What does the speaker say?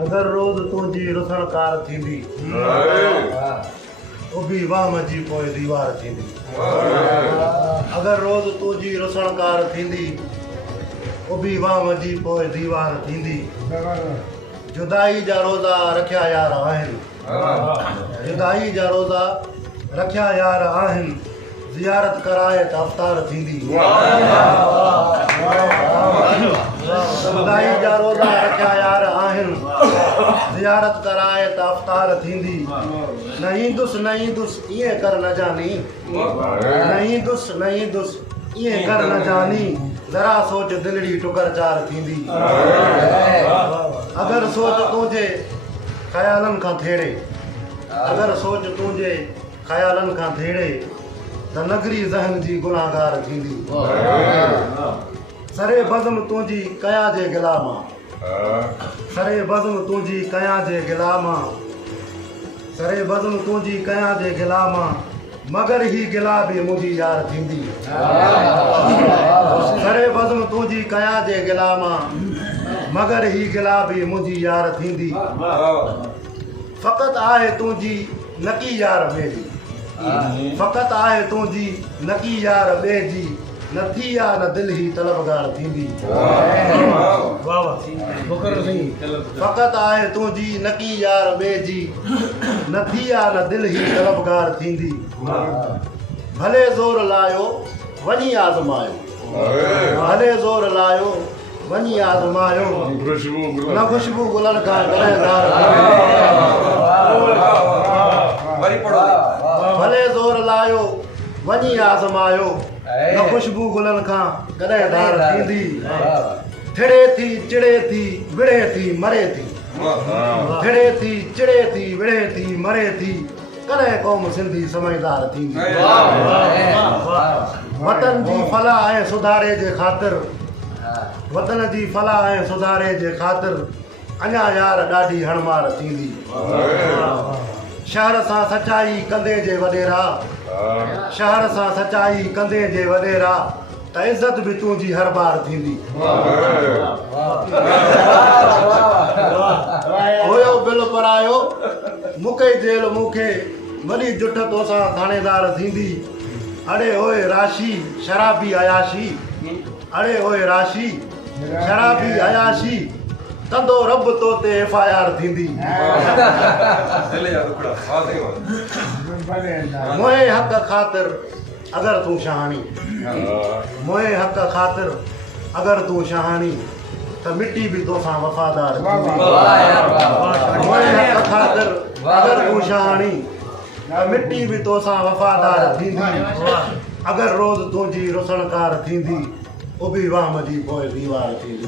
अगर रोज तुझी रुसणकार थींदी उभी वाम जी पोइ दीवार थींदी अगर रोज तुझी रुसणकार थींदी उभी वाम जी पोइ दीवार थींदी जुदाई जा रोज़ा रखिया यार आहिनि जुदाई जा रोज़ा रखिया यार आहिनि ज़ियारत कराए त अफ़्तार थींदी जुदाई जा रोज़ा रखिया यार आहिनि ज़ियारत कराए त अफ़्तार थींदी न ईंदुसि ईअं कर न जानी न ईंदुसि ईअं कर न जानी ज़रा सोच दिलड़ी टुकर चार थींदी अगर सोच तुंहिंजे ख़यालनि खां थेड़े अगर सोच तुंहिंजे ख़यालनि खां थेड़े त नगरी ज़हन जी गुनाहगार थींदी सरे बज़म तुंहिंजी कया जे गिला मां सरे बज़म तुंहिंजी कया जे गिला मां सरे बज़म तुंहिंजी कया जे गिला मां मगर ही गिला बि मुंहिंजी यार थींदी सरे बज़म तुंहिंजी कया जे गिला मां मगर ही गिला बि मुंहिंजी यार थींदी फ़क़ति आहे तुंहिंजी नकी यार ॿिए जी फ़क़ति आहे तुंहिंजी नकी यार ॿिए जी न थी आहे न दिलि ही तलबगार थींदी फ़क़ति आहे तुंहिंजी नकी यार ॿिए जी न थी आहे न दिलि ही तलबगार थींदी भले ज़ोर लायो वञी आज़मायो भले ज़ोर लायो वञी आज़मायो न ख़ुशबू गुलनि खां कॾहिं भले ज़ोर लायो वञी आज़मायो न ख़ुशबू गुलनि खां कॾहिं धार थींदी थिड़े थी चिड़े थी विड़े थी मरे थी थिड़े थी चिड़े थी विड़े थी मरे थी कॾहिं क़ौम सिंधी समझदार थींदी वतन जी फलाह ऐं सुधारे जे ख़ातिर वतन जी फलाह ऐं सुधारे जे ख़ातिर अञा यार ॾाढी हणमार थींदी शहर सां सचाई कंदे जे वॾेरा शहर सां सचाई कंदे जे वॾेरा त इज़त बि तुंहिंजी हर बार थींदी हुयो बिल परायो मूंखे जेल मूंखे वॾी जुठ तोसां थाणेदार थींदी अड़े ओए राशी शराबी अयाशी अड़े ओए राशी शराबी अयाशी तंदो रब तो ते FIR थींदी मोए हक़ ख़ातिर अगर तूं शहाणी मोए हक़ ख़ातिर अगर तूं शहाणी त मिट्टी बि तोसां वफ़ादार थींदी मोए हक़ ख़ातिर अगर तूं शहाणी त मिट्टी बि तोसां वफ़ादार थींदी अगर रोज़ तुंहिंजी रुसणकार थींदी उभी वाम जी पोइ दीवार थींदी